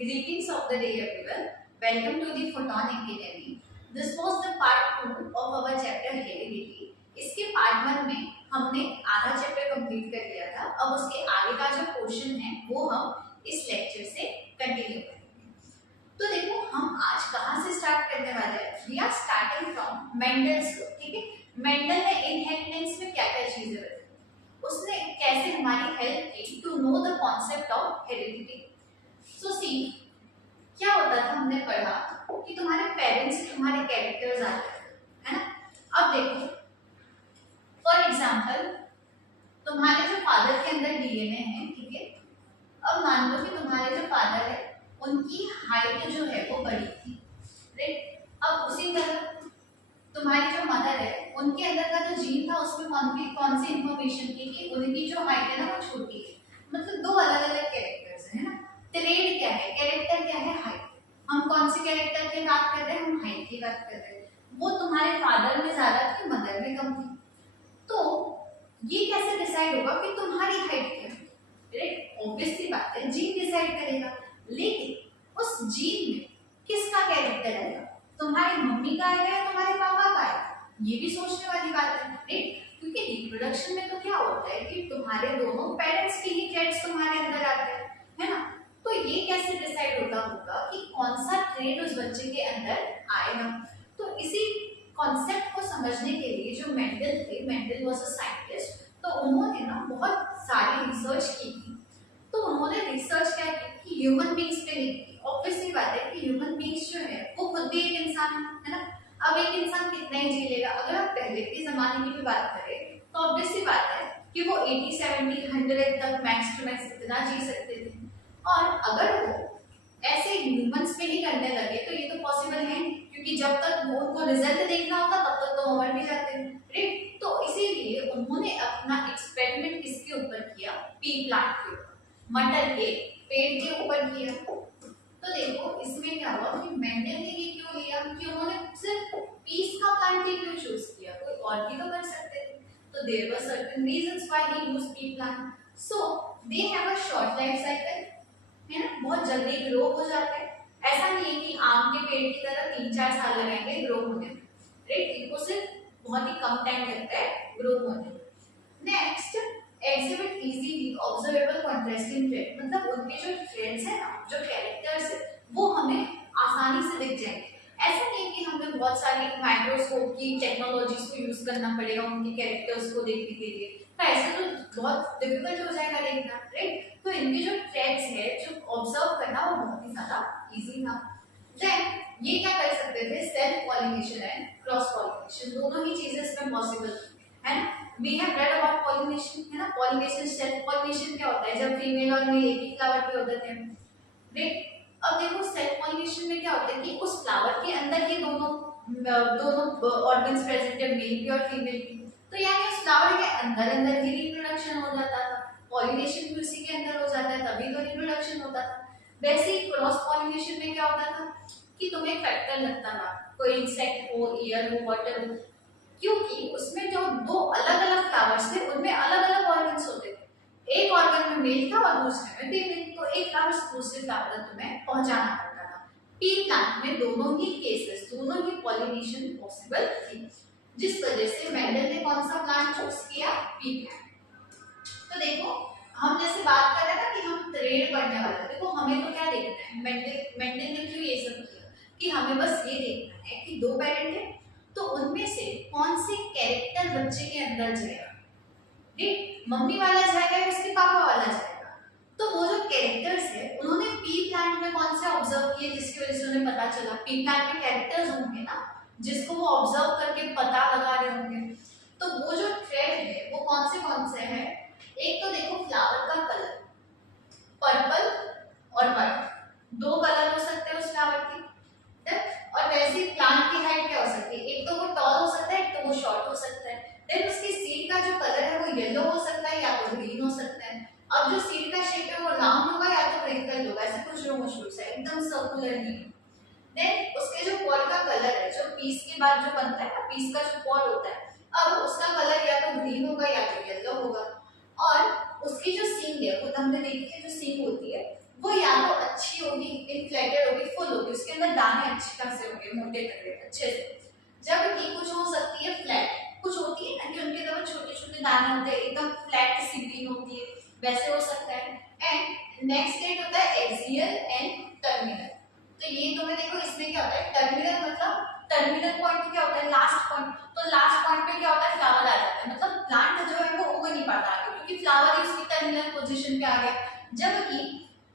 Greetings of the day everyone. Welcome to the Photon Academy. This was the part 2 of our chapter Heredity. इसके part 1 में हमने आधा chapter complete कर लिया था. अब उसके आगे का जो पोर्शन है वो हम इस लेक्चर से कंटिन्यू करेंगे. तो देखो हम आज कहाँ से स्टार्ट करने वाले हैं. We are starting from Mendel's law. ठीक है, मेंडल ने इनहेरिटेंस में क्या क्या चीजें बताई, उसने कैसे हमारी हेल्प की to know the concept of heredity. So see क्या होता था, हमने पढ़ा कि तुम्हारे पेरेंट्स से तुम्हारे कैरेक्टर्स आते हैं, है ना. अब देखो फॉर एग्जांपल तुम्हारे जो फादर के अंदर डीएनए है, ठीक है. अब मान लो कि तुम्हारे जो फादर है उनकी हाइट जो है वो बड़ी थी, राइट. अब उसी तरह तुम्हारी जो मदर है उनके अंदर का जो जीन था उसमें कौन सी इंफॉर्मेशन थी कि उनकी जो हाइट है ना वो छोटी है. मतलब दो अलग अलग कैरेक्टर्स है ना. ट्रेड क्या है, कैरेक्टर क्या है, हाइट. हम कौन से कैरेक्टर की बात कर रहे हैं, हम हाइट की बात कर रहे हैं. वो तुम्हारे फादर में ज्यादा थी, मदर में कम थी. तो ये कैसे डिसाइड होगा कि तुम्हारी हाइट क्या है, राइट. ऑब्वियस सी बात है जीन डिसाइड करेगा. लेकिन उस जीन में किसका कैरेक्टर आएगा, तुम्हारी मम्मी का आएगा या तुम्हारे पापा का आएगा, ये भी सोचने वाली बात है, राइट. क्योंकि रिप्रोडक्शन में तो क्या होता है कि तुम्हारे दोनों पेरेंट्स के ही ट्रेड्स तुम्हारे अंदर आते हैं, है ना. तो ये कैसे डिसाइड होता होगा कि कौन सा ट्रेड उस बच्चे के अंदर आएगा. तो इसी कॉन्सेप्ट को समझने के लिए जो मेंडल थे, मेंडल वाज अ साइंटिस्ट, तो उन्होंने ना बहुत सारी रिसर्च की थी. तो उन्होंने रिसर्च क्या की कि ह्यूमन बींग्स पे नहीं की. ऑब्वियसली बात है कि ह्यूमन बींग्स जो है वो खुद भी एक इंसान है ना. अब एक इंसान कितना ही जी लेगा. अगर आप पहले के जमाने की भी बात करें तो ऑब्वियसली बात है कि वो 80, 70, 100 तक मैक्स टू मैक्स इतना जी सकते थे. और अगर वो ऐसे ह्यूमंस पे ही करने लगे तो ये तो पॉसिबल है नहीं, क्योंकि जब तक वो उनको रिजल्ट देखना होता तब तक तो मर भी जाते हैं, राइट. तो इसीलिए उन्होंने अपना एक्सपेरिमेंट किसके ऊपर किया, पी प्लांट के ऊपर, मटर के पेड़ के ऊपर किया. तो देखो इसमें क्या हुआ कि मेंडल ने ये क्यों लिया कि उन्होंने सिर्फ पीस का प्लांट ही क्यों चूज किया, कोई और भी तो कर सकते थे. तो there were certain reasons why he used pea plant. So they have a short life cycle, है ना. बहुत जल्दी ग्रो हो जाते हैं. ऐसा नहीं है कि आम के पेड़ की तरह 3-4 साल लगाएंगे ग्रो होने में, राइट. इनको सिर्फ बहुत ही कम टाइम लगता है ग्रो होने में. Next, exhibit easily observable contrasting trade. मतलब उनके जो ट्रेड्स है ना, जो कैरेक्टर्स है वो हमें आसानी से दिख जाएंगे. ऐसा नहीं है कि हमें बहुत सारी माइक्रोस्कोप की टेक्नोलॉजीज को यूज करना पड़ेगा उनके कैरेक्टर्स को देखने के लिए. तो ऐसे तो बहुत डिफिकल्ट हो जाएगा देखना, राइट. तो इनके जो ट्रेड्स है जो ऑब्जर्व करना वो बहुत ही ज्यादा इजी था. देन ये क्या कर सकते थे, self pollination and cross pollination, दोनों ही चीजें इसमें पॉसिबल है ना. We have read about pollination, है ना. पॉलिनेशन, सेल्फ पॉलिनेशन क्या होता है, जब फीमेल और मेल एक ही फ्लावर पे होते थे, राइट. अब देखो सेल्फ पॉलिनेशन में क्या होता है कि उस फ्लावर के अंदर ये दोनों ऑर्गन्स प्रेजेंट है, मेल की और फीमेल की. तो यानी उस फ्लावर के अंदर ही रिप्रोडक्शन हो जाता था. पॉलिनेशन भी उसी के अंदर हो जाता है, तभी तो रिप्रोडक्शन होता था. वैसे ही क्रॉस पॉलिनेशन में क्या होता था कि तुम्हें फैक्टर लगता था, कोई इंसेक्ट हो, एयर हो, वाटर हो, क्योंकि उसमें जो दो अलग अलग फ्लावर्स थे उनमें अलग अलग ऑर्गन्स होते थे. एक ऑर्गन में मेल था और दूसरे में फीमेल. तो एक फ्लावर से दूसरे फ्लावर तक तुम्हें पहुंचाना पड़ता था. पी प्लांट में दोनों ही केसेस, दोनों ही पॉलिनेशन पॉसिबल थी, जिस वजह से मेंडल ने कौन सा प्लांट चूज किया, पी प्लांट. तो देखो हम जैसे बात कर रहे हैं ना कि हम ट्रेड पढ़ने वाले, देखो हमें तो क्या देखना है, मेंडल ने क्यों ये सब किया कि हमें बस ये देखना है कि दो पेरेंट है तो उनमें से कौन से कैरेक्टर बच्चे के अंदर जाएगा, राइट. मम्मी वाला जाएगा या उसके पापा वाला जाएगा. तो वो जो कैरेक्टर्स है उन्होंने पी प्लांट में कौन से ऑब्जर्व किए जिसकी वजह से उन्हें पता चला. पी प्लांट में कैरेक्टर्स होंगे ना जिसको वो ऑब्जर्व करके पता लगा रहे होंगे. तो वो जो ट्रेड है वो कौन से है. एक तो देखो फ्लावर का कलर, पर्पल और व्हाइट, दो कलर हो सकते हैं उस फ्लावर के. और वैसे ही प्लांट की हाइट क्या हो सकती है, एक तो वो टॉल हो सकता है, एक तो वो शॉर्ट हो सकता है. देन उसकी सीड का जो कलर है वो येलो हो सकता है या तो ग्रीन हो सकता है. अब जो सीड का शेप है वो राउंड होगा या तो क्रिंकल होगा, ऐसे कुछ मशहूर है, एकदम सर्कुलर नहीं. देन उसके जो पॉड का कलर है, जो पीस के बाद जो बनता है ना, पीस का जो पॉड होता है, अब उसका कलर या तो ग्रीन होगा या तो येलो होगा. और उसकी जो सींग है, वो हमने देखी है जो सींग होती है वो या तो अच्छी होगी, इन्फ्लेटेड होगी, फुल होगी, उसके अंदर दाने अच्छे खासे होंगे, मोटे तगड़े अच्छे से। जबकि कुछ हो सकती है फ्लैट, कुछ होती है ना कि उनके अंदर छोटे छोटे दाने होते हैं, एकदम फ्लैट सी बीन होती है, वैसे हो सकता है। एंड नेक्स्ट स्टेट होता है एक्सियल एंड टर्मिनल। तो ये तुम्हें देखो इसमें क्या होता है, टर्मिनल मतलब टर्मिनल पॉइंट क्या होता है, लास्ट पॉइंट। तो लास्ट पॉइंट पे क्या होता है, फ्लावर आ जाता है, मतलब प्लांट जो है वो उग नहीं पाता आगे, क्योंकि फ्लावर ही उसकी टर्मिनल पोजीशन पे आ गया। जबकि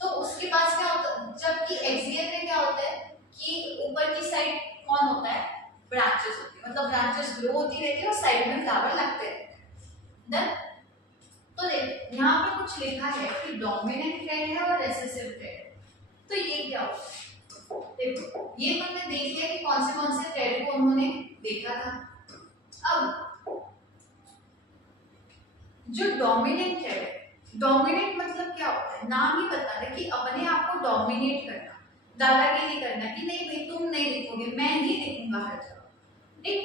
तो उसके पास क्या होता है, जबकि एक्सियल में क्या होता है कि ऊपर की साइड कौन होता है, ब्रांचेस होती है, मतलब ब्रांचेस ग्रो होती रहती है और साइड में फ्लावर लगते रहते हैं। देन तो देख यहाँ पे कुछ लिखा है कि डोमिनेंट ट्रेड है और रिसेसिव ट्रेड है। तो ये क्या होता है, देखो ये तुमने देख लिया कि कौन से ट्रेड को उन्होंने देखा था। अब जो डोमिनेंट ट्रेड है, डोमिनेट मतलब क्या होता है, नाम ही बता रहा है कि अपने आप को डोमिनेट करना, दादागिरी करना कि नहीं भाई तुम नहीं दिखोगे, मैं ही दिखूंगा हर जगह, ठीक।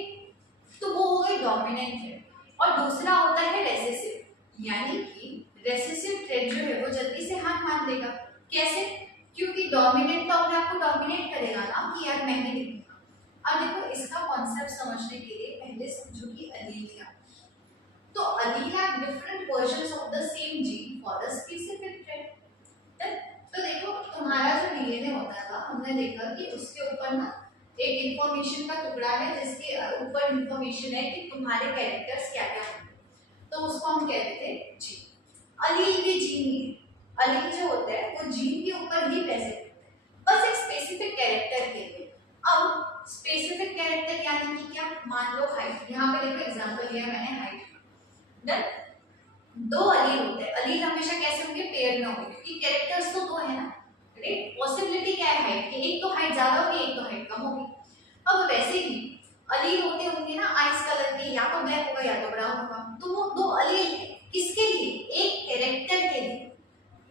तो वो हो गई डोमिनेंट ट्रेड। और दूसरा होता है रेसेसिव, यानी कि रेसेसिव ट्रेड जो है वो जल्दी से हार मान लेगा। कैसे, क्योंकि डोमिनेंट तो अपने आप को डोमिनेट करेगा ना कि यार मैं ही दिखूंगा। अब देखो इसका कॉन्सेप्ट समझने के लिए पहले समझो कि अलील क्या। तो allele have different versions of the same gene for a specific trait। तो देखो तुम्हारा जो डीएनए होता था, हमने देखा कि उसके ऊपर ना एक इंफॉर्मेशन का टुकड़ा है जिसके ऊपर इंफॉर्मेशन है कि तुम्हारे कैरेक्टर्स क्या क्या होंगे, तो उसको हम कहते थे जीन। allele भी जीन ही है, allele जो होता है वो जीन के ऊपर ही प्रेजेंट होता है, बस एक स्पेसिफिक कैरेक्टर के लिए। अब स्पेसिफिक कैरेक्टर यानी कि क्या, मान लो हाइट, यहाँ पे देखो एग्जांपल लिया मैंने हाइट। देन दो अलील होते हैं, अलील हमेशा कैसे होंगे, पेयर में होंगे, क्योंकि कैरेक्टर्स तो दो है ना, राइट। पॉसिबिलिटी क्या है हाइट की, एक तो हाइट ज्यादा होगी, एक तो हाइट कम होगी। अब वैसे ही अलील होते होंगे ना आइस कलर के, या तो ब्लैक होगा या तो ब्राउन होगा, तो वो दो अलील किसके लिए, एक कैरेक्टर के लिए।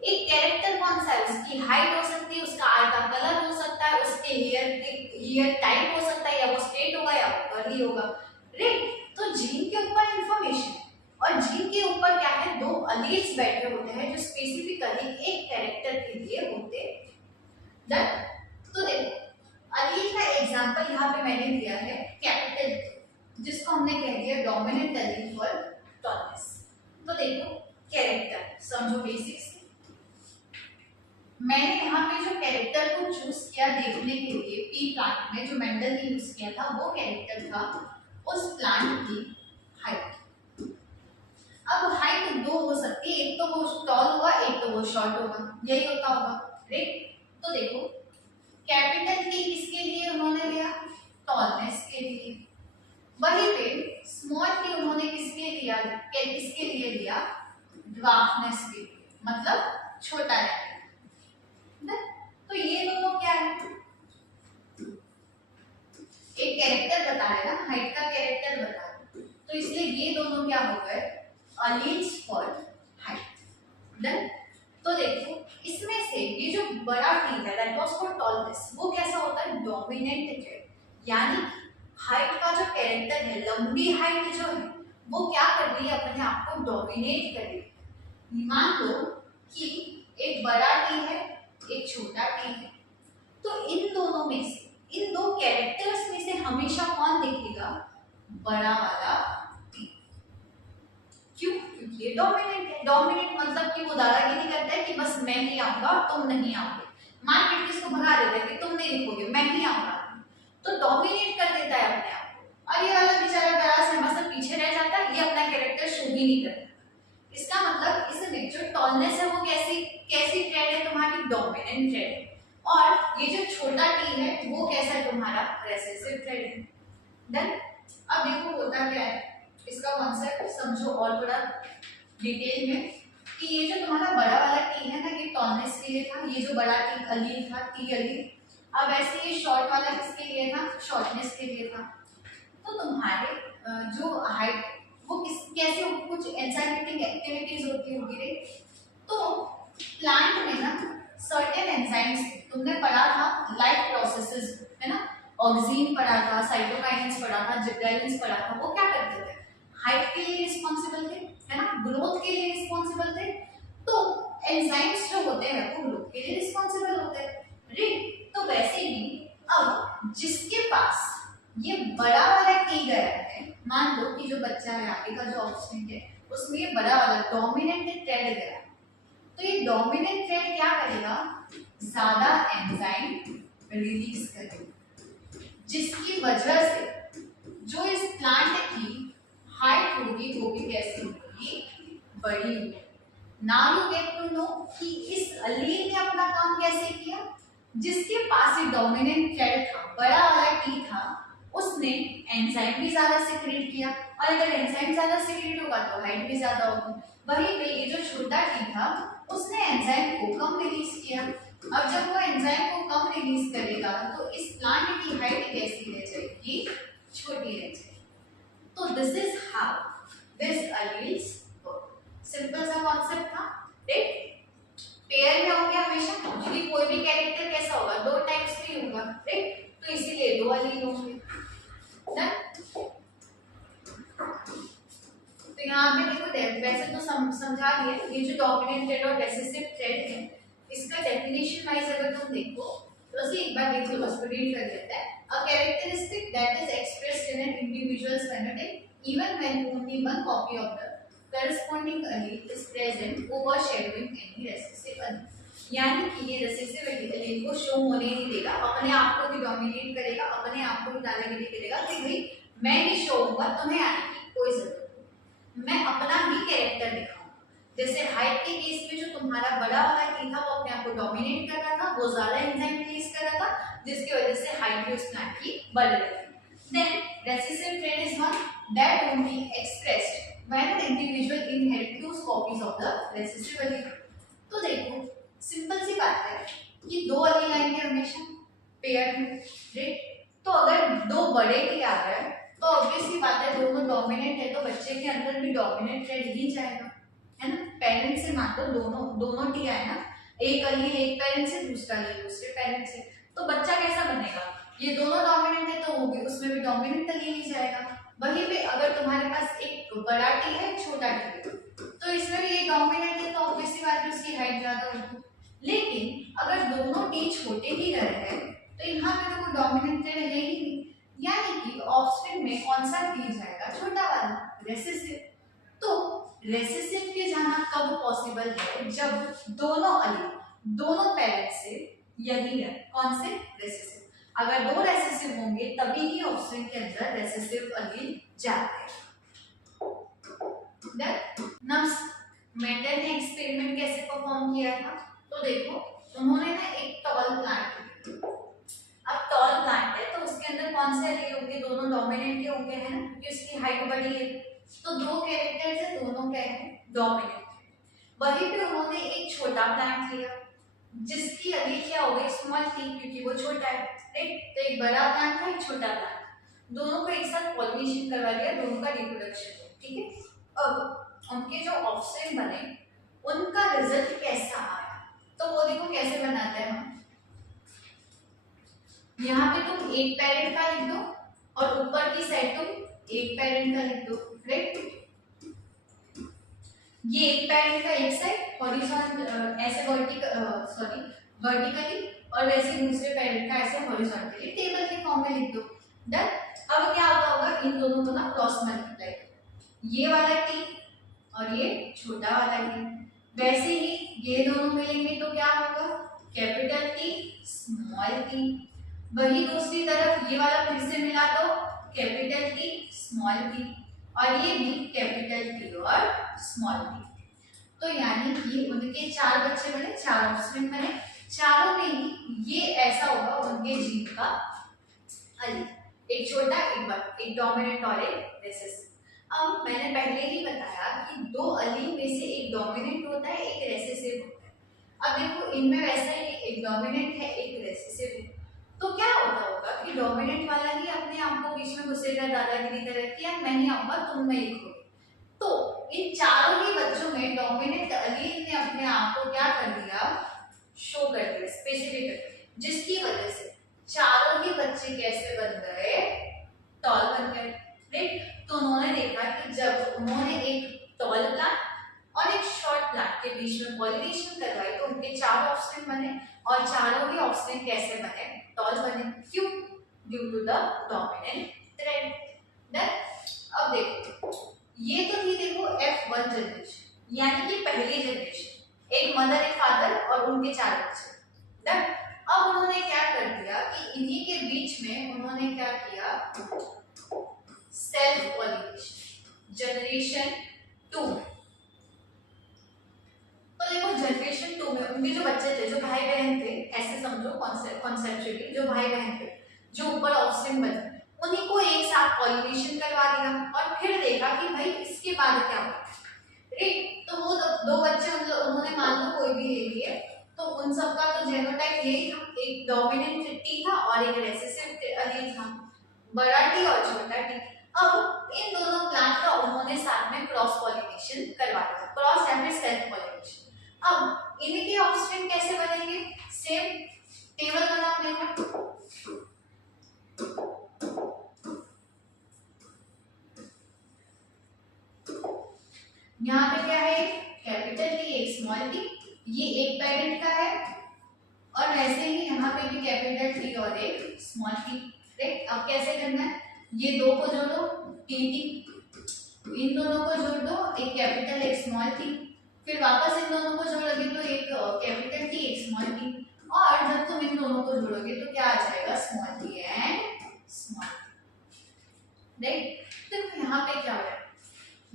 एक कैरेक्टर कौन सा है, उसकी हाइट हो सकती है, उसका आई का कलर हो सकता है, उसके हेयर टाइप हो सकता है, या वो स्ट्रेट होगा या कर्ली होगा, राइट। तो जीन के ऊपर इंफॉर्मेशन, और जीन के ऊपर क्या है, दो अलील्स बैठे होते हैं जो स्पेसिफिकली एक कैरेक्टर के लिए होते हैं। तो देखो अलील का एग्जांपल यहाँ पे मैंने दिया है कैपिटल, जिसको हमने कह दिया डोमिनेंट अलील फॉर टॉलनेस। तो देखो कैरेक्टर समझो बेसिक्स। मैंने यहाँ पे जो कैरेक्टर को चूज किया देखने के लिए पी प्लांट में, जो मेंडल ने यूज किया था, वो कैरेक्टर था उस प्लांट की हाइट। अब हाइट दो हो सकती है, एक तो वो टॉल होगा, एक तो वो शॉर्ट होगा, यही होता होगा, राइट। तो देखो कैपिटल टी किसके लिए उन्होंने लिया, टॉलनेस के लिए। वहीं पे स्मॉल टी उन्होंने किसके लिया, किसके लिए लिया, ड्वार्फनेस के लिए, मतलब छोटा रहना। तो ये दोनों क्या है, एक कैरेक्टर बता रहे ना, हाइट का कैरेक्टर बता रहे, तो इसलिए ये दोनों क्या हो गए, अलील्स फॉर हाइट। डन। तो देखो इसमें से ये जो बड़ा टी है दैट वाज फॉर टॉलनेस, वो कैसा होता है, डोमिनेंट ट्रेड, यानी हाइट का जो कैरेक्टर है, लंबी हाइट जो है वो क्या कर रही है, अपने आप को डोमिनेट कर रही है। मान लो कि एक बड़ा टी है, एक छोटा टी है, तो इन दोनों में से, इन दो कैरेक्टर्स में से हमेशा कौन दिखेगा, बड़ा वाला टी। क्यों, क्योंकि ये डोमिनेंट है। डोमिनेंट मतलब कि वो दादागिरी करता है कि बस मैं ही आऊंगा, तुम नहीं आओगे। मान के किसको भगा देता है कि तुम नहीं दिखोगे, मैं ही आऊंगा, तो डोमिनेट कर देता है अपने आप को। और ये वाला बेचारा डरा सहमा सा पीछे रह जाता है, ये अपना कैरेक्टर शो ही नहीं करता। इसका मतलब इसमें जो टॉलनेस है वो कैसी कैसी ट्रेड है तुम्हारी, डोमिनेंट ट्रेड है। और ये जो छोटा टी है वो कैसा है तुम्हारा, रेसेसिव ट्रेड है। देन अब देखो होता क्या है, इसका कॉन्सेप्ट समझो और थोड़ा डिटेल में, कि ये जो तुम्हारा बड़ा वाला टी है ना, ये टॉलनेस के लिए था, ये जो बड़ा टी अलील था, टी अलील। अब ऐसे ये शॉर्ट वाला किसके लिए था, शॉर्टनेस के लिए था। तो तुम्हारे जो हाइट वो किस कैसे कुछ एंजाइमेटिक एक्टिविटीज होती होगी रे। तो प्लांट में ना सर्टेन एंजाइम्स, तुमने पढ़ा था लाइफ प्रोसेसेस है ना, ऑक्सीन पढ़ा था, साइटोकाइनेस पढ़ा था, जिबरेलिन्स पढ़ा था, वो क्या करते थे, हाइट के लिए रिस्पॉन्सिबल थे, है ना, ग्रोथ के लिए रिस्पॉन्सिबल थे। तो एंजाइम्स जो होते हैं वो ग्रोथ के लिए रिस्पॉन्सिबल होते हैं। ऑफस्प्रिंग है उसमें ये बड़ा वाला डोमिनेंट थ्रेड गया, तो ये डोमिनेंट थ्रेड क्या करेगा, ज्यादा एंजाइम रिलीज करेगा, जिसकी वजह से जो इस प्लांट की हाइट होगी वो भी कैसी होगी, बड़ी होगी। Now you get to know कि इस अलील ने अपना काम कैसे किया, जिसके पास ये डोमिनेंट थ्रेड था, बड़ा वाला टी था, उसने एंजाइम भी ज्यादा सिक्रेट किया, और अगर एंजाइम ज्यादा सिक्रेट होगा तो हाइट भी ज्यादा होगी। वहीं पे ये जो छोटा टी था उसने एंजाइम को कम रिलीज किया। अब जब वो एंजाइम को कम रिलीज करेगा तो इस प्लांट की हाइट कैसी रह जाएगी, छोटी रह जाएगी। तो this is how this alleles work. Simple सा कॉन्सेप्ट था, राइट। पेयर में होंगे हमेशा, क्योंकि कोई भी कैरेक्टर कैसा होगा, दो टाइप्स में होगा, राइट, तो इसीलिए दो अलील होंगे। डन। तो यहाँ पे देखो, वैसे तो समझा दिया, ये जो डोमिनेंट थ्रेड और रिसेसिव थ्रेड है, इसका डेफिनेशन वाइज अगर तुम देखो तो उसे एक बार देख लो, बस रीड कर लेते हैं। A characteristic that is expressed in an individuals phenotype even when only one copy of the corresponding allele is present overshadowing any recessive allele। यानी कि ये recessive allele को शो होने नहीं देगा, अपने आप को भी डोमिनेट करेगा, अपने आप को भी दादागिरी करेगा कि भाई मैं ही शो होऊंगा, तुम्हें आने की कोई जरूरत नहीं, मैं अपना ही कैरेक्टर दिखाऊंगा। जैसे हाइट के केस में जो तुम्हारा बड़ा वाला टी था वो अपने आप को डोमिनेट कर रहा था, वो ज्यादा एंजाइम रिलीज कर रहा था, जिसकी वजह से हाइट भी उस प्लांट की बढ़ रही थी। Then recessive trait is one that only expressed when an individual inherit two copies of the recessive allele। तो देखो सिंपल सी बात है कि दो allele आएंगे हमेशा पेयर में, राइट। तो अगर दो बड़े टी आ रहे हैं तो ऑब्वियसली बात है दोनों डोमिनेंट है, तो बच्चे के अंदर भी डोमिनेंट ट्रेड ही जाएगा, है ना। पेरेंट से मान लो दोनों टी आए ना, एक allele एक पेरेंट से, दूसरा allele दूसरे पेरेंट से, तो बच्चा कैसा बनेगा, ये दोनों डोमिनेंट है तो वो भी उसमें भी डोमिनेंट allele ही जाएगा। वहीं पे अगर तुम्हारे पास एक बड़ा टी है छोटा टी है तो इसमें भी ये डोमिनेंट है तो ऑब्वियसली बात है उसकी हाइट ज्यादा होगी। लेकिन अगर दोनों टी छोटे ही रहे हैं तो यहाँ पे तो कोई डोमिनेंट है ही नहीं, यानी कि ऑफस्प्रिंग में कौन सा टी जाएगा, छोटा वाला, रेसेसिव। तो रेसेसिव के जाना कब पॉसिबल है, जब दोनों allele दोनों पेरेंट से यही है, कौन से, रेसेसिव। अगर दो रेसेसिव होंगे तभी ही ऑफस्प्रिंग के अंदर रेसेसिव allele जाते हैं। मेंडल ने एक्सपेरिमेंट कैसे परफॉर्म किया था, तो देखो उन्होंने ना एक टॉल प्लांट लिया। अब टॉल प्लांट है तो उसके अंदर कौन से allele होंगे, दोनों डोमिनेंट के होंगे, है ना, क्योंकि उसकी हाइट बड़ी है, तो दो कैरेक्टर्स है, दोनों क्या है, डोमिनेंट। वहीं पे उन्होंने एक छोटा प्लांट लिया जिसकी allele क्या हो गई, स्मॉल थी, क्योंकि वो छोटा है, राइट। तो एक बड़ा प्लांट था, एक छोटा प्लांट, दोनों को एक साथ पॉलिनेशन करवा लिया, दोनों का रिप्रोडक्शन है, ठीक है। अब उनके जो ऑफस्प्रिंग बने उनका रिजल्ट कैसा आया, तो वो देखो कैसे बनाते हैं हम। यहाँ पे तुम एक पेरेंट का लिख दो और ऊपर की साइड तुम एक पेरेंट का लिख दो, राइट। ये एक पेरेंट का एक साइड हॉरिजॉन्टल ऐसे वर्टिकली और वैसे दूसरे पेरेंट का ऐसे हॉरिजॉन्टली टेबल के फॉर्म में लिख दो। डन। अब क्या होता होगा, इन दोनों को ना क्रॉस मल्टीप्लाई, ये वाला टी और ये छोटा वाला टी, वैसे ही ये दोनों मिलेंगे तो क्या होगा, कैपिटल टी स्मॉल टी। वही दूसरी तरफ ये वाला फिर से मिला दो, कैपिटल टी स्मॉल टी, और ये भी कैपिटल टी और स्मॉल टी। तो यानी कि उनके चार बच्चे बने, चार ऑफस्प्रिंग बने, चारों में ही ये ऐसा होगा उनके जीन का allele, एक छोटा एक बड़ा, एक डोमिनेंट और एक रेसेसिव। अब मैंने पहले ही बताया कि दो allele में से एक डोमिनेंट होता है, एक रेसेसिव होता है। अब देखो इनमें वैसा ही एक डोमिनेंट है, एक रेसेसिव है, तो क्या होता होगा कि डोमिनेंट वाला ही अपने आप को बीच में घुसेगा, दादागिरी करेगा कि यार मैं ही आऊंगा, तुम नहीं लिखोगे। तो इन चारों ही बच्चों में डोमिनेंट allele ने अपने आप को क्या कर दिया, शो कर दिया, स्पेसिफिक कर दिया, जिसकी वजह से चारों ही बच्चे कैसे बन गए, टॉल बन गए, राइट। तो उन्होंने देखा कि जब उन्होंने एक टॉल प्लांट और एक शॉर्ट प्लांट के बीच में पॉलिनेशन करवाई तो उनके चार ऑफस्प्रिंग बने, और चारों ही ऑफस्प्रिंग कैसे बने, टॉल बने। क्यों, due to the dominant trait. Then अब देखो ये तो थी देखो F1 जनरेशन, यानी कि पहली जनरेशन, एक मदर एक फादर और उनके 4 बच्चे। डन। अब उन्होंने क्या कर दिया कि इन्हीं के बीच में उन्होंने क्या किया, सेल्फ पॉलिनेशन, जनरेशन 2। तो देखो जनरेशन 2 में उनके जो बच्चे थे, जो भाई बहन थे, ऐसे समझो कॉन्सेप्चुअली, जो भाई बहन थे, जो ऊपर ऑफस्प्रिंग बने, उन्हीं को एक साथ पॉलिनेशन करवा दिया और फिर देखा कि भाई इसके बाद क्या होगा। राइट, तो वो दो बच्चे उन्होंने मान लो कोई भी ले लिए, तो उन सबका तो जेनोटाइप यही था, एक डोमिनेंट टी था और एक रिसेसिव एलील था, बड़ा टी और छोटा टी। अब इन दोनों प्लांट का उन्होंने साथ में क्रॉस पॉलिनेशन करवा दिया, क्रॉस या फिर सेल्फ पॉलिनेशन। अब इनके ऑफस्प्रिंग कैसे बनेंगे, सेम टेबल बना अपने को। यहाँ पे क्या है, कैपिटल टी एक स्मॉल टी, ये एक पेरेंट का है, और वैसे ही यहाँ पे भी कैपिटल टी और एक स्मॉल टी। राइट, अब कैसे करना है, ये दो को जोड़ो टी टी, इन दोनों को जोड़ दो, एक कैपिटल एक स्मॉल टी, फिर वापस इन दोनों को जोड़ोगे तो एक कैपिटल टी एक स्मॉल टी, और जब तुम इन दोनों को जोड़ोगे तो क्या आ जाएगा, small T and small T. Right, तो यहाँ पे क्या हो रहा है,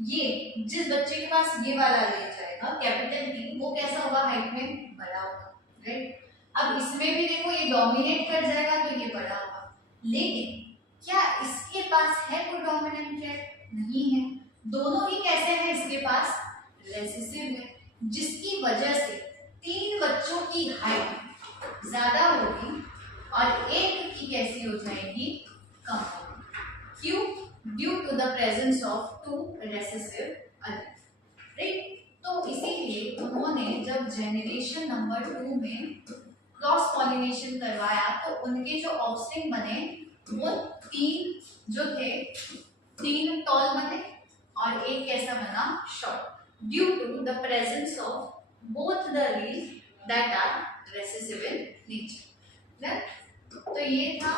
ये जिस बच्चे के पास ये वाला ले जाएगा कैपिटल टी, वो कैसा होगा, हाइट में बड़ा होगा। राइट, अब इसमें भी देखो ये डोमिनेट कर जाएगा तो ये बड़ा होगा, लेकिन क्या इसके पास है कोई डोमिनेंट ट्रेट, नहीं है। दोनों ही कैसे हैं, इसके पास रेसेसिव है, जिसकी वजह से 3 बच्चों की हाइट ज्यादा होगी और एक की कैसी हो जाएगी, कम होगी। क्यों, due to the presence of 2 recessive allele. Right, तो इसीलिए उन्होंने जब जेनरेशन नंबर 2 में क्रॉस पॉलिनेशन करवाया तो उनके जो ऑफस्प्रिंग बने वो 3 जो थे, 3 टॉल बने और एक कैसा बना, short, due to the presence of both the allele that are recessive in nature. तो ये था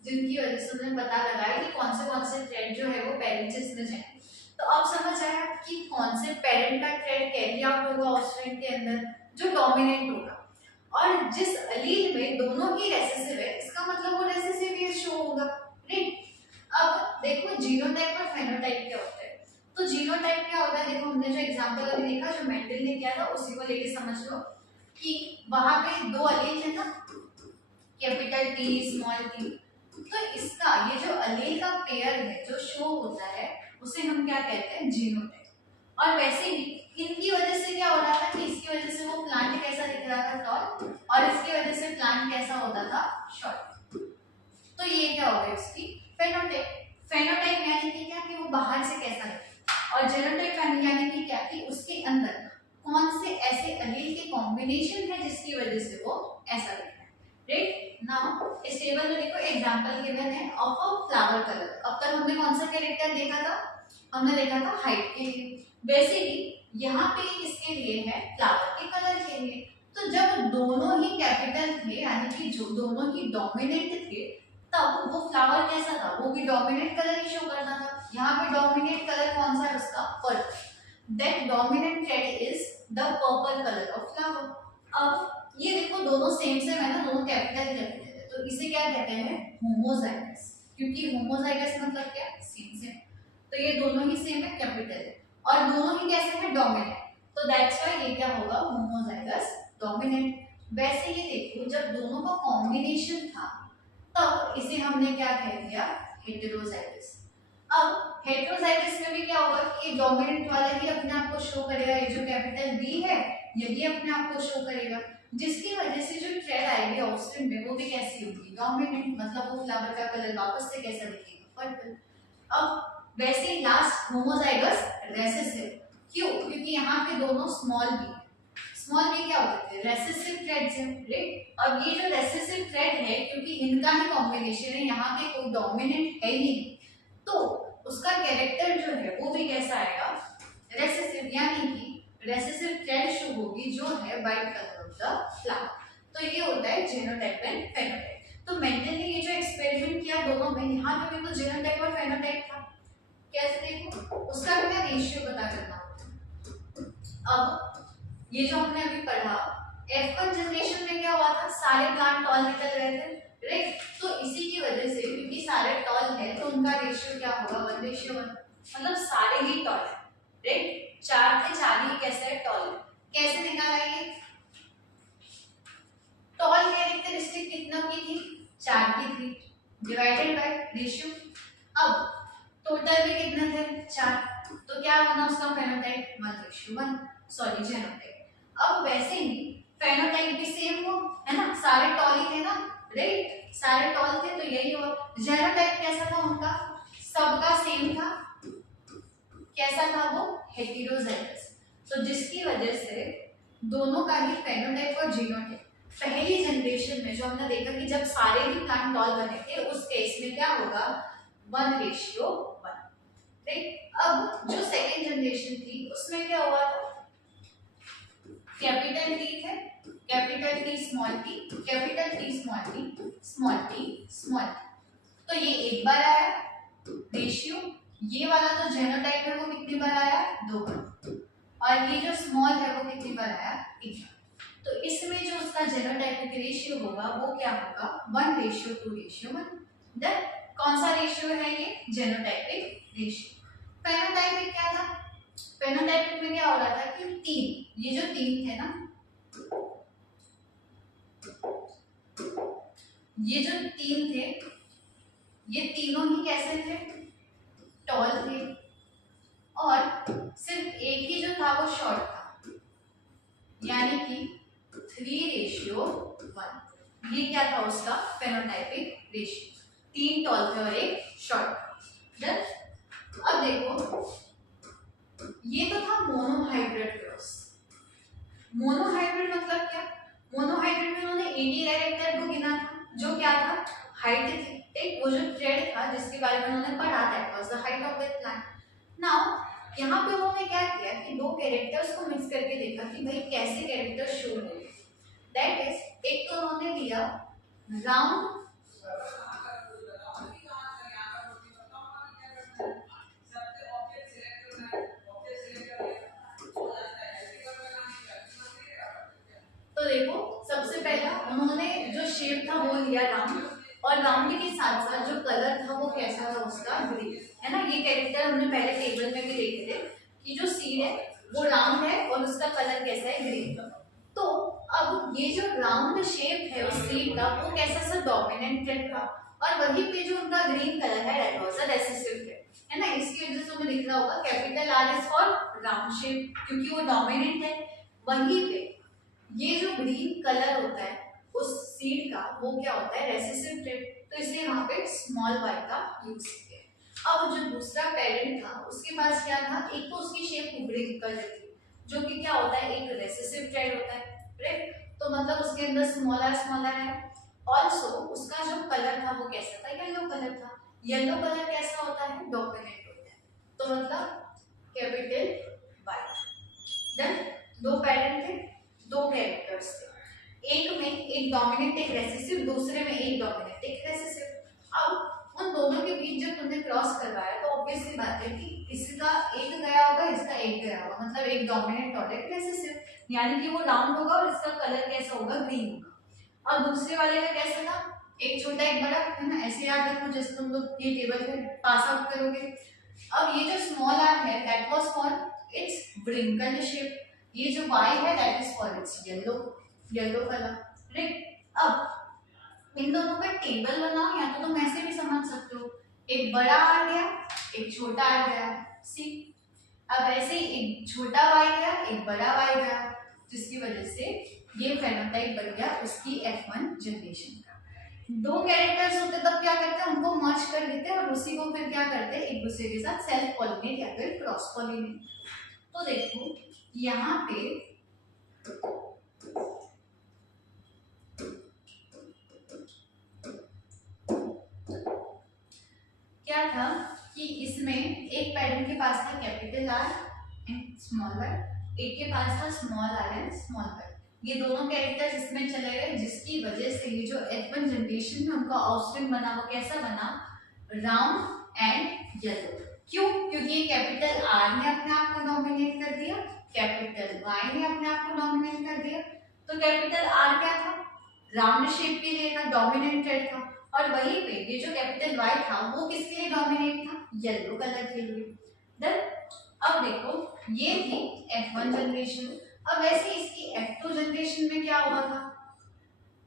जिनकी वजह से उन्होंने पता लगाया कि कौन से थ्रेड जो है वो पेरेंट्स में जाए। तो अब समझ आया कि कौन से पेरेंट का थ्रेड कैरी आउट होगा ऑफस्प्रिंग के अंदर, जो डोमिनेंट होगा, और जिस एलील में दोनों ही रेसेसिव है, इसका मतलब वो रेसेसिव ही शो होगा। राइट, अब देखो जीनोटाइप और फेनोटाइप क्या होता है। तो जीनोटाइप क्या होता है, देखो हमने जो एग्जांपल अभी देखा, जो मेंडल ने किया था, उसी को लेके समझ लो कि वहां पे 2 एलील है ना, कैपिटल टी स्मॉल टी, तो इसका ये जो एलील का पेयर है जो शो होता है, उसे हम क्या कहते हैं, जीनोटाइप। और वैसे ही इनकी वजह से क्या हो रहा था कि इसकी वजह से वो प्लांट कैसा दिख रहा था, टॉल, और इसकी वजह से प्लांट कैसा होता था, शॉर्ट। तो ये क्या हो गया इसकी फेनोटाइप। फेनोटाइप यानी कि क्या, कि वो बाहर से कैसा दिखे, और जीनोटाइप यानी कि क्या, कि उसके अंदर कौन से ऐसे एलील के कॉम्बिनेशन है जिसकी वजह से वो ऐसा दिख रहा है। राइट, नाउ इस टेबल में देखो एग्जांपल गिवन है ऑफ अ फ्लावर कलर। अब तक हमने कौन सा कैरेक्टर देखा था, हमने देखा था हाइट के लिए, वैसे ही यहाँ पे किसके लिए है, फ्लावर के कलर के लिए। तो जब दोनों ही कैपिटल थे, यानी कि जो दोनों ही डोमिनेंट थे, तब वो फ्लावर कैसा था, वो भी डोमिनेंट कलर ही शो करता था। यहाँ पे डोमिनेंट कलर कौन सा है उसका, purple. That dominant trade is the purple colour of flower. अब ये देखो दोनों सेम सेम है ना, दोनों कैपिटल है, तो इसे क्या कहते हैं, होमोजाइगस, क्योंकि होमोजाइगस मतलब क्या, सेम सेम। तो ये दोनों ही सेम है, कैपिटल है, और दोनों ही कैसे हैं, डोमिनेंट, तो दैट्स व्हाई ये क्या होगा, होमोजाइगस डोमिनेंट। वैसे ये देखो जब दोनों का कॉम्बिनेशन था तब इसे हमने क्या कह दिया, हेटेरोजाइगस। अब हेटेरोजाइगस में भी क्या होगा कि ये डोमिनेंट वाला ही अपने आप को शो करेगा, ये जो कैपिटल बी है यही अपने आप को शो करेगा, जिसकी वजह से जो ट्रेड आएगी ऑफस्प्रिंग में वो भी कैसी होगी, डोमिनेंट, मतलब वो फ्लावर का कलर वापस से कैसा दिखेगा, पर्पल। अब वैसे ही लास्ट होमोजाइगस रेसेसिव, क्यों, क्योंकि यहाँ पे दोनों स्मॉल बी, स्मॉल बी क्या होते हैं, रेसेसिव थ्रेड्स हैं। राइट, और ये जो रेसेसिव थ्रेड है, क्योंकि इनका ही कॉम्बिनेशन है, यहाँ पे कोई डोमिनेंट है ही नहीं, तो उसका कैरेक्टर जो है वो भी कैसा आएगा, रेसेसिव, यानी कि रेसेसिव थ्रेड शो होगी जो है white colour of the flower. तो ये होता है जीनोटाइप एंड फेनोटाइप। तो मेंडल ने ये जो एक्सपेरिमेंट किया दोनों में, यहाँ पे भी तो जीनोटाइप और फेनोटाइप था, कैसे देखो, उसका क्या रेशियो पता करना होता है। अब ये जो हमने अभी पढ़ा, F1 जनरेशन में क्या हुआ था, सारे प्लांट टॉल निकल रहे थे, राइट। तो इसी की वजह से, क्योंकि सारे टॉल है तो उनका रेशियो क्या होगा, 1:1, मतलब सारे ही टॉल है, राइट। 4 थे, 4 ही कैसे है, टॉल है। कैसे निकाला ये, टॉल कैरेक्टरिस्टिक कितना की थी, 4 की थी, डिवाइडेड बाय रेशियो। अब टोटल में कितने थे, 4, तो क्या बना उसका फेनोटाइप, 1:1, सॉरी जेनोटाइप। अब वैसे ही फेनोटाइप भी सेम हो, है ना, सारे टॉल ही थे ना, राइट, सारे टॉल थे तो यही हुआ। जेनोटाइप कैसा था उनका, सबका सेम था, कैसा था वो, हेटेरोजाइगस। तो जिसकी वजह से दोनों का ही फेनोटाइप और जीनोटाइप, पहली जनरेशन में जो हमने देखा कि जब सारे ही प्लांट टॉल बने थे, उस केस में क्या होगा, 1:1, राइट। अब जो सेकेंड जनरेशन थी उसमें क्या हुआ था, कैपिटल टी थे, capital T small T, capital T small T, small T small T. तो ये एक बार आया रेशियो, ये वाला जो जेनोटाइप है वो कितनी बार आया, 2 बार, और ये जो स्मॉल है वो कितनी बार आया, 1 बार। तो इसमें जो उसका जेनोटाइपिक रेशियो होगा वो क्या होगा, 1:2:1। देन कौन सा रेशियो है ये, जेनोटाइपिक रेशियो। फेनोटाइपिक क्या था, फेनोटाइपिक में क्या हो रहा था कि 3, ये जो 3 थे ना, ये जो 3 थे, ये तीनों ही कैसे थे, टॉल थे, और सिर्फ एक ही जो था वो शॉर्ट था, यानी कि 3:1। ये क्या था उसका फेनोटाइपिक रेशियो, 3 टॉल थे और 1 शॉर्ट। देन अब देखो, ये तो था मोनोहाइब्रिड क्रॉस। मोनोहाइब्रिड मतलब क्या, मोनोहाइब्रिड में उन्होंने 80 कैरेक्टर को गिना था, जो क्या था, हाइट थी, एक वो जो थ्रेड था जिसके बारे में उन्होंने पढ़ा, that was the height of that plant. Now यहाँ पे उन्होंने क्या किया कि 2 कैरेक्टर्स को मिक्स करके देखा कि भाई कैसे कैरेक्टर शो होंगे। दैट इज, एक तो उन्होंने लिया राउंड, तो देखो सबसे पहला उन्होंने जो शेप था वो लिया राउंड, और राउंड के साथ साथ जो कलर था वो कैसा था उसका, ग्रीन, है ना। ये कैरेक्टर हमने पहले टेबल में भी देखे थे कि जो सीड है वो राउंड है और उसका कलर कैसा है, ग्रीन। तो अब ये जो राउंड शेप है उस सीड का वो कैसा सा डोमिनेंट ट्रेड था, और वहीं पे जो उनका ग्रीन कलर है that was a recessive trade, है ना। इसकी वजह से हमें दिख रहा होगा capital R is for round shape, क्योंकि वो डोमिनेंट है। वहीं पे ये जो ग्रीन कलर होता है उस सीड का वो क्या होता है, रेसेसिव ट्रेड, तो इसलिए वहां पे स्मॉल y का यूज किया। अब जो दूसरा पेरेंट था उसके पास क्या था, एक तो उसकी शेप ग्रीन कलर थी, जो कि क्या होता है, एक रेसेसिव ट्रेड होता है, राइट। तो मतलब उसके अंदर स्मॉल r है। ऑल्सो उसका जो कलर था वो कैसा था, येलो कलर था। येलो कलर कैसा होता है, डोमिनेंट होता है, तो मतलब कैपिटल Y। देन 2 पेरेंट थे, 2 कैरेक्टर्स थे, एक में एक डोमिनेंट एक रेसेसिव, दूसरे में एक डोमिनेंट एक रेसेसिव। अब उन दोनों के बीच जब तुमने क्रॉस करवाया तो ऑब्वियसली बात है कि इसका एक गया होगा, इसका एक गया होगा, मतलब एक डोमिनेंट और एक रेसेसिव, यानी कि वो राउंड होगा और इसका कलर कैसा होगा, ग्रीन होगा। और दूसरे वाले का कैसा था, एक छोटा एक बड़ा, है ना। ऐसे याद रखो जैसे तुम लोग ये टेबल को पास आउट करोगे। अब ये जो स्मॉल आर है that was for its wrinkle shape, ये जो y है that is for its yellow colour, right. अब इन दोनों का टेबल बनाओ, या तो तुम ऐसे भी समझ सकते हो, एक बड़ा आ गया एक छोटा आ गया, सी। अब ऐसे ही एक छोटा y गया एक बड़ा y गया, जिसकी वजह से ये फेनोटाइप बन गया उसकी F1 जनरेशन का। 2 कैरेक्टर्स होते तब क्या करते हैं, उनको मर्ज कर देते और उसी को फिर क्या करते हैं, एक दूसरे के साथ सेल्फ पॉलिनेट या फिर क्रॉस पॉलिनेट। तो देखो यहाँ पे क्या था कि इसमें एक पेरेंट के पास था capital R and small y, एक के पास था small r and small y। ये दोनों कैरेक्टर्स इसमें चले गए, जिसकी वजह से ये जो F1 जनरेशन में उनका ऑफस्प्रिंग बना वो कैसा बना, राउंड एंड येलो। क्यों? क्योंकि ये कैपिटल आर ने अपने आप को डोमिनेट कर दिया, कैपिटल वाई ने अपने आप को डोमिनेट कर दिया। तो कैपिटल आर क्या था? राउंड शेप के लिए था, डोमिनेंट था। और वहीं पे ये जो कैपिटल वाई था वो किसके लिए डोमिनेट था? येलो कलर के लिए। देन अब देखो ये थी F1 जनरेशन। अब वैसे इसकी F2 जनरेशन में क्या हुआ था?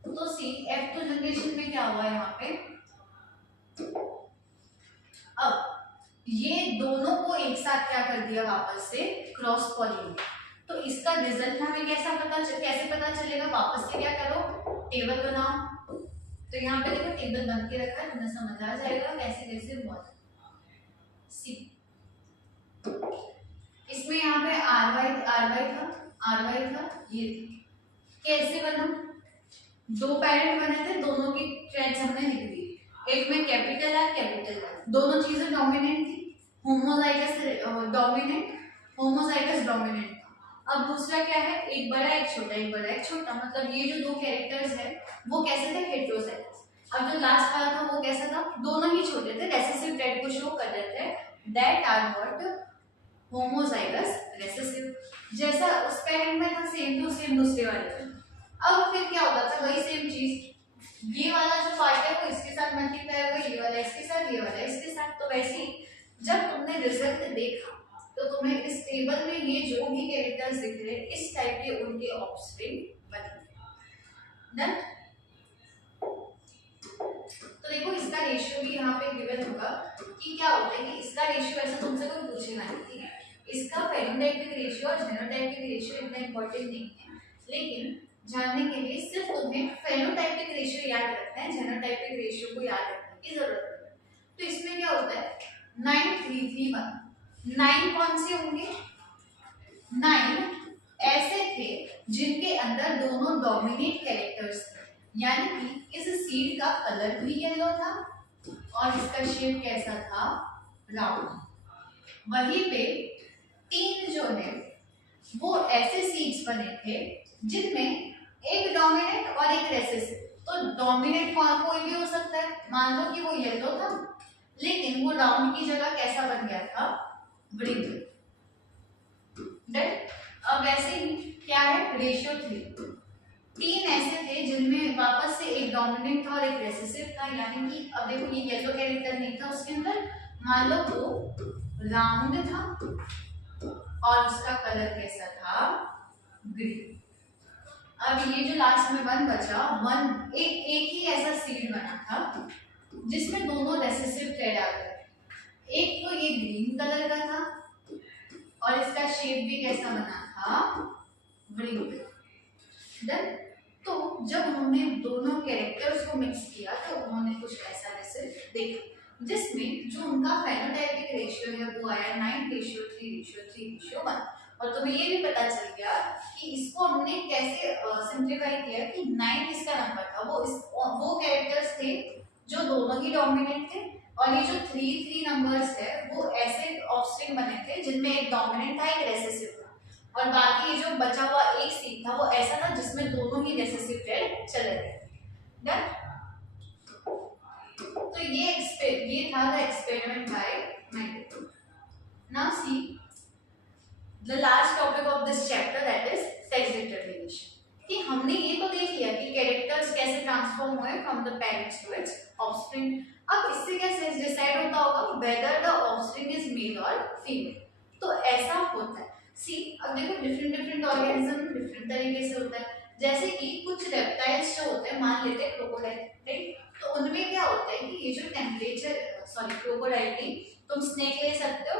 तो सी F2 जनरेशन में क्या हुआ यहाँ पे? अब ये दोनों को एक साथ क्या कर दिया? वापस से क्रॉस पॉलिनेट। तो इसका रिजल्ट हमें कैसे पता चलेगा? वापस से क्या करो? टेबल बनाओ। तो यहाँ पे देखो टेबल बन के रखा है, तुम्हें समझ आ जाएगा कैसे कैसे हुआ। सी इसमें यहाँ पे आर वाई था, ये कैसे बना? दो पैरेंट बने थे, दोनों की ट्रेंड्स हमने लिख दी। एक में कैपिटल आर कैपिटल वाई, दोनों चीजें डोमिनेंट थी। होमोजाइगस डोमिनेंट था। अब दूसरा क्या है? एक बड़ा एक छोटा, एक बड़ा एक छोटा। मतलब ये जो दो कैरेक्टर्स है वो कैसे थे? हेटेरोजाइगस। अब जो लास्ट वाला था वो कैसा था? दोनों ही छोटे थे, रेसेसिव ट्रेड को शो कर रहे थे। That are what? Homozygous recessive. जैसा उस पेरेंट में था सेम टू सेम दूसरे वाले में। अब फिर क्या होता था? वही सेम चीज, ये वाला जो पार्ट है वो इसके साथ मल्टीप्लाई होगा, ये वाला इसके साथ, ये वाला इसके साथ। तो वैसे ही जब तुमने रिजल्ट देखा तो तुम्हें इस टेबल में ये जो भी कैरेक्टर्स दिख रहे हैं इस टाइप के उनके ऑफस्प्रिंग बनेंगे। डन। तो देखो इसका रेशियो भी यहाँ पे गिवन होगा कि क्या होता है कि इसका रेशियो ऐसा तुमसे कोई पूछेगा नहीं, ठीक है? इसका फेनोटाइपिक रेशियो और जीनोटाइपिक रेशियो इतना इंपॉर्टेंट नहीं है, लेकिन जानने के लिए सिर्फ तुम्हें फेनोटाइपिक रेशियो याद रखना है, जीनोटाइपिक रेशियो को याद रखने की जरूरत है। तो इसमें क्या होता है? 9331। 9 कौन से होंगे? 9 ऐसे थे जिनके अंदर दोनों डोमिनेट कैरेक्टर्स थे, यानी कि इस सीड का कलर भी येलो था और इसका शेप कैसा था? राउंड। वहीं पे 3 जो है वो ऐसे सीड्स बने थे जिनमें एक डोमिनेंट और एक रेसेसिव। तो डोमिनेंट कोई भी हो सकता है, मान लो कि वो येलो था लेकिन वो राउंड की जगह कैसा बन गया था? ग्रीन। अब वैसे ही क्या है? रेशियो 3 ऐसे थे जिनमें वापस से एक डोमिनेंट था और एक रेसेसिव था, यानी कि अब देखो ये येलो कैरेक्टर नहीं था उसके अंदर, मान लो वो राउंड था और उसका कलर कैसा था? ग्रीन। अब ये जो लास्ट में 1 बचा, 1 एक ही ऐसा सीड बना था जिसमें दोनों रेसेसिव ट्रेड आ गए। एक तो ये ग्रीन कलर का था और इसका शेप भी कैसा बना था? Green colour. तो जब उन्होंने दोनों कैरेक्टर्स को मिक्स किया तो उन्होंने कुछ ऐसा रिजल्ट देखा जिसमें जो उनका फेनोटाइपिक रेशियो है वो आया 9:3:3:1। और तुम्हें ये भी पता चल गया कि इसको हमने कैसे सिंप्लीफाई किया कि 9 इसका नंबर था, वो कैरेक्टर्स थे जो दोनों ही डोमिनेंट थे, और ये जो 3 नंबर्स है वो ऐसे ऑफस्प्रिंग बने थे जिनमें एक डोमिनेंट था एक रेसेसिव था, और बाकी ये जो बचा हुआ एक सीड था वो ऐसा था जिसमें दोनों ही रेसेसिव ट्रेड चले गए। डन। तो ये था the experiment by Mendel. Now see the last topic of this chapter, that is sex determination. कि हमने ये तो देख लिया कि कैरेक्टर्स कैसे ट्रांसफॉर्म हुए from the parents to its offspring. अब इससे क्या डिसाइड होता होगा whether the offspring is male और फीमेल। तो ऐसा होता है। सी अब देखो डिफरेंट ऑर्गेनिज्म डिफरेंट तरीके से होता है। जैसे कि कुछ रेप्टाइल्स जो होते हैं, मान लेते हैं क्रोकोडाइल, राइट? तो उनमें क्या होता है कि ये जो टेम्परेचर, क्रोकोडाइल नहीं, तुम स्नेक ले सकते हो,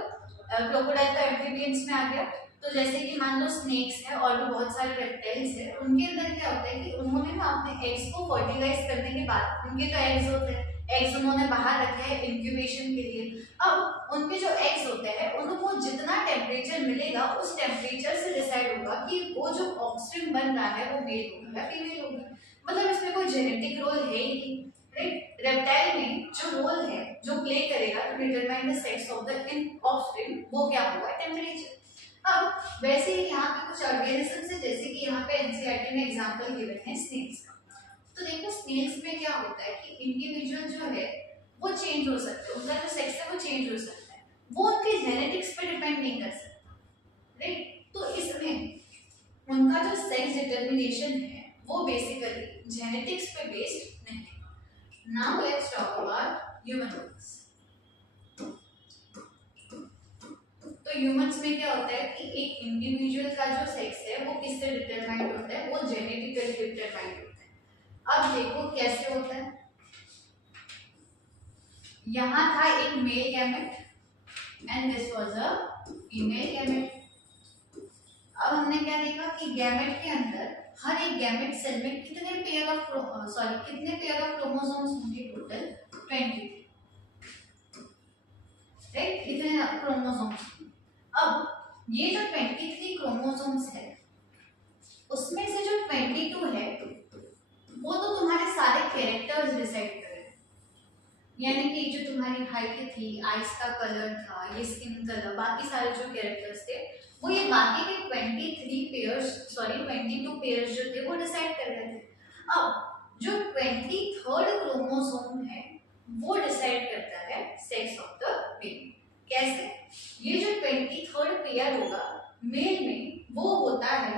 क्रोकोडाइल तो एम्फीबियंस में आ गया। तो जैसे कि मान लो स्नेक्स है और भी बहुत सारे रेप्टाइल्स है, उनके अंदर क्या होता है कि उन्होंने ना अपने एग्स को फर्टिलाइज करने के बाद, उनके तो एग्स होते हैं, एग्स उन्होंने बाहर रखे हैं इंक्यूबेशन के लिए। अब उनके जो एग्स होते हैं उनको जितना टेम्परेचर मिलेगा उस टेम्परेचर से डिसाइड होगा कि वो जो ऑफस्प्रिंग बन रहा है वो मेल होगा या फीमेल होगा। मतलब इसमें कोई जेनेटिक रोल है ही नहीं, राइट? रेप्टाइल में जो रोल है जो प्ले करेगा to determine the sex of the offspring वो क्या होगा? टेम्परेचर। अब वैसे ही यहाँ पे कुछ ऑर्गेनिजम्स है, जैसे कि यहाँ पे एनसीईआरटी में एग्जांपल गिवन है स्नेक्स का। तो देखो स्नेक्स में क्या होता है कि इंडिविजुअल जो है वो चेंज हो सकते हैं, उनका जो सेक्स है वो चेंज हो सकता है। वो उनके जेनेटिक्स पे डिपेंड नहीं कर सकता, राइट। तो इसमें उनका जो सेक्स डिटर्मिनेशन है वो बेसिकली जेनेटिक्स पे बेस्ड नहीं है। Now let's talk about human. तो ह्यूमंस में क्या होता है कि एक इंडिविजुअल का जो सेक्स है वो किससे डिटरमाइंड होता है, वो जेनेटिकली डिटरमाइंड होता है। अब देखो कैसे होता है। यहाँ था एक male gamete and this was a female gamete. अब हमने क्या देखा कि गैमेट के अंदर हर एक गैमेट सेल में कितने पेयर ऑफ क्रोमोसोम्स होंगे, टोटल 23, राइट, इतने क्रोमोसोम्स। अब ये जो 23 क्रोमोसोम्स है उसमें से जो 22 है वो तो तुम्हारे सारे कैरेक्टर्स डिसाइड करें, यानी कि जो तुम्हारी हाइट थी, आईज का कलर था, ये स्किन कलर, बाकी सारे जो कैरेक्टर्स थे वो ये बाकी के 22 पेयर्स जो थे वो डिसाइड कर रहे थे। अब जो 23rd क्रोमोसोम है वो डिसाइड करता है सेक्स ऑफ द मेल। कैसे? ये जो 23rd पेयर होगा मेल में वो होता है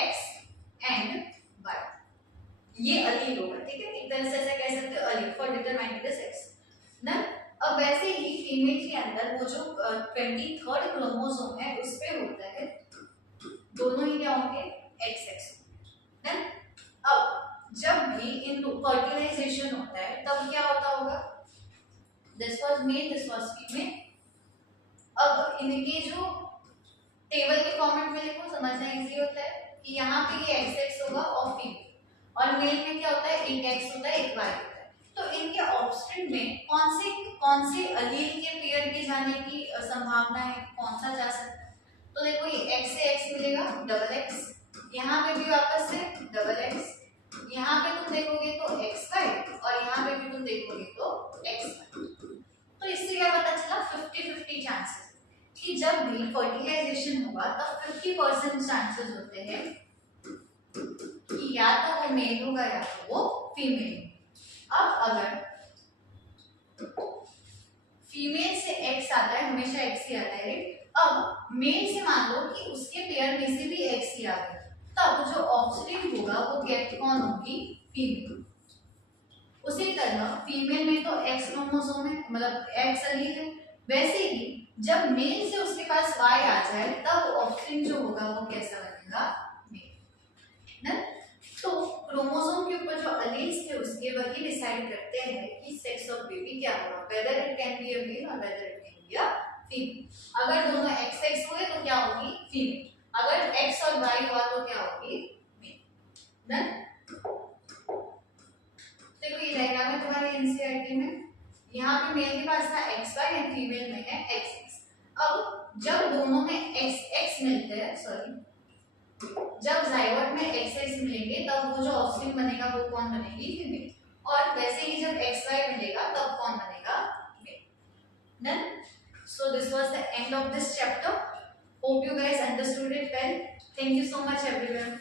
एक्स एंड वाई, ये अलील होगा, ठीक है, एक तरह से ऐसा कह सकते हो अलील फॉर डिटरमाइनिंग द सेक्स ना। अब वैसे ही फीमेल के अंदर वो जो 23rd क्रोमोसोम है उस पे होता है दोनों ही क्या होंगे, एक्स एक्स ना। अब जब भी इन फर्टिलाइजेशन होता है तब क्या होता होगा, this was male this was female. अब इनके जो टेबल के फॉर्मेट में लिखो, समझना इजी होता है कि यहाँ पे ये एक्स एक्स होगा और फीमेल, और मेल में क्या होता है, एक एक्स होता है एक वाई होता है। तो इनके ऑफस्प्रिंग में कौन से अलील के पेयर के जाने की संभावना है, कौन सा जा सकता है। तो देखो ये एक्स से एक्स मिलेगा डबल एक्स, यहाँ पे भी वापस से डबल एक्स, यहाँ पे तुम देखोगे तो एक्स वाई और यहाँ पे भी तुम देखोगे तो एक्स वाई। तो इससे क्या पता चला, 50-50 चांसेस कि जब भी फर्टिलाइजेशन होगा तब 50% चांसेस होते हैं कि या तो वो मेल होगा या तो वो फीमेल। अब अगर फीमेल से एक्स आता है, हमेशा एक्स ही आता है, अब मेल से मान लो कि उसके पेयर में से भी एक्स ही आ गया, तब जो ऑफस्प्रिंग होगा वो कौन होगी, फीमेल। उसी तरह फीमेल में तो एक्स क्रोमोसोम है, मतलब एक्स अलील है, वैसे ही जब मेल से उसके पास वाई आ जाए तब ऑफस्प्रिंग जो होगा वो कैसा बनेगा, मेल ना। तो क्रोमोसोम के ऊपर जो अलील्स थे उसके वही डिसाइड करते हैं कि सेक्स ऑफ बेबी क्या होगा, whether it can be a male और whether it can be a female. अगर दोनों एक्स एक्स हुए तो क्या होगी, फीमेल, अगर एक्स और वाई हुआ तो क्या होगी, मेल। डन। देखो ये डायग्राम है तुम्हारे एनसीईआरटी में, यहाँ पे मेल के पास था एक्स वाई एंड फीमेल में है एक्स एक्स। अब जब दोनों में एक्स एक्स मिलते हैं, सॉरी, जब जाइगोट में एक्स एक्स मिलेंगे तब वो जो ऑफस्प्रिंग बनेगा वो कौन बनेगी, फीमेल। और वैसे ही जब एक्स वाई मिलेगा तब कौन बनेगा, male. Done. So this was the end of this chapter. Hope you guys understood it well. Thank you so much everyone.